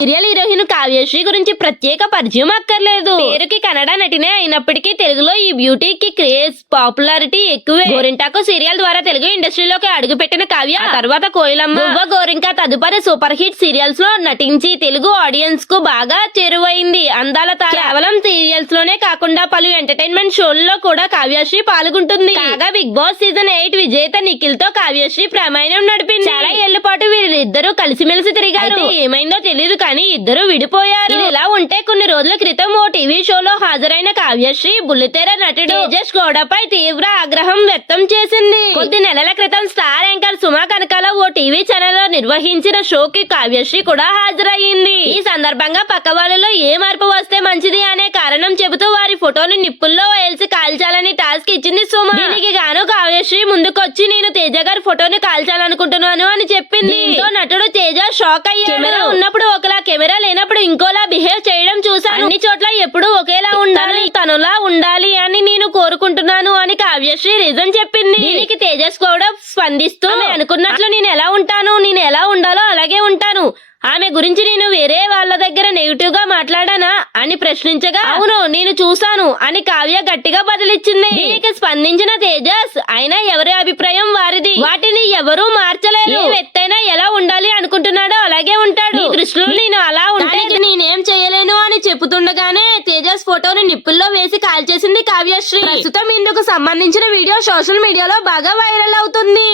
Serial heroine Kavyasri గురించి ప్రత్యేక పరిచయం అక్కర్లేదు. పేరుకి కన్నడ నటినే అయినప్పటికీ తెలుగులో ఈ బ్యూటీకి క్రేజ్ పాపులారిటీ ఎక్కువే. గోరింటాకు సీరియల్ ద్వారా తెలుగు ఇండస్ట్రీలోకి అడుగుపెట్టిన కావ్య తర్వాత కోయిలమ్మ, గోరింకా తదుపరి సూపర్ హిట్ సీరియల్స్ లో నటించి తెలుగు ఆడియన్స్ కు బాగా చేరువైంది. అందాల తార. కేవలం సీరియల్స్ లోనే కాకుండా పలు ఎంటర్టైన్మెంట్ షోల్లో కూడా కావ్యశ్రీ పాల్గొంటుంది. కాగా బిగ్ బాస్ సీజన్ 8 విజేత నిఖిల్ తో కావ్యశ్రీ ప్రమాణం నడిపింది. చాలా ఏళ్ల పాటు వీరిద్దరూ కలిసిమెలిసి తిరిగారు. ఏమైందో తెలియదు కానీ ఇద్దరు విడిపోయారు. ఇలా ఉంటే కొన్ని రోజుల క్రితం ఓ టీవీ షోలో హాజరైన కావ్యశ్రీ బుల్లితెర నటుడు తేజస్ గౌడపై తీవ్ర ఆగ్రహం వ్యక్తం చేసింది. కొద్ది నెలల క్రితం స్టార్ యాంకర్ సుమా కనకాల ఓ టీవీ ఛానల్ లో నిర్వహించిన షోకి కావ్యశ్రీ కూడా హాజరయ్యింది. ఈ సందర్భంగా పక్క వాళ్ళలో ఏ మార్పు వస్తే మంచిది అనే కారణం చెబుతూ వారి ఫోటోని నిప్పుల్లో వేల్చి కాల్చాలని టాస్క్ ఇచ్చింది సుమా. దీనికి గాను కావ్యశ్రీ ముందుకొచ్చి నేను తేజ గారి ఫోటోని కాల్చాలనుకుంటున్నాను అని చెప్పింది. దీంతో నటుడు తేజ షాక్ అయ్యాడు. కెమెరా ఉన్నప్పుడు ఒకలా, కెమెరా లేనప్పుడు ఇంకోలా బిహేవ్ చేయడం చూశాను. అన్ని చోట్ల ఎప్పుడు ఒకేలా ఉండాలి, తనులా ఉండాలి అని నేను కోరుకుంటున్నాను అని కావ్యశ్రీ రీజన్ చెప్పింది. దీనికి తేజస్ కూడా స్పందిస్తూ అనుకున్నట్లు నేను ఎలా ఉంటాను, నేను ఎలా ఉండాలో అలాగే ఉంటాను. ఆమె గురించి నేను వేరే వాళ్ళ దగ్గర నెగిటివ్ గా మాట్లాడానా అని ప్రశ్నించగా అవును నేను చూశాను అని కావ్య గట్టిగా బదిలిచ్చింది. దీనికి స్పందించిన తేజస్ అయినా ఎవరి అభిప్రాయం వారిది, వాటిని ఎవరూ మార్చలేరు. ఏ వ్యక్తైనా ఎలా ఉండాలి అనుకుంటున్నాడో అలాగే ఉంటాడు. నీ దృష్టిలో నేను అలా ఉంటే నేనేం చేయలేను అని చెబుతుండగానే తేజస్ ఫోటోని నిప్పుల్లో వేసి కాల్చేసింది కావ్యశ్రీ. ప్రస్తుతం ఇందుకు సంబంధించిన వీడియో సోషల్ మీడియాలో బాగా వైరల్ అవుతుంది.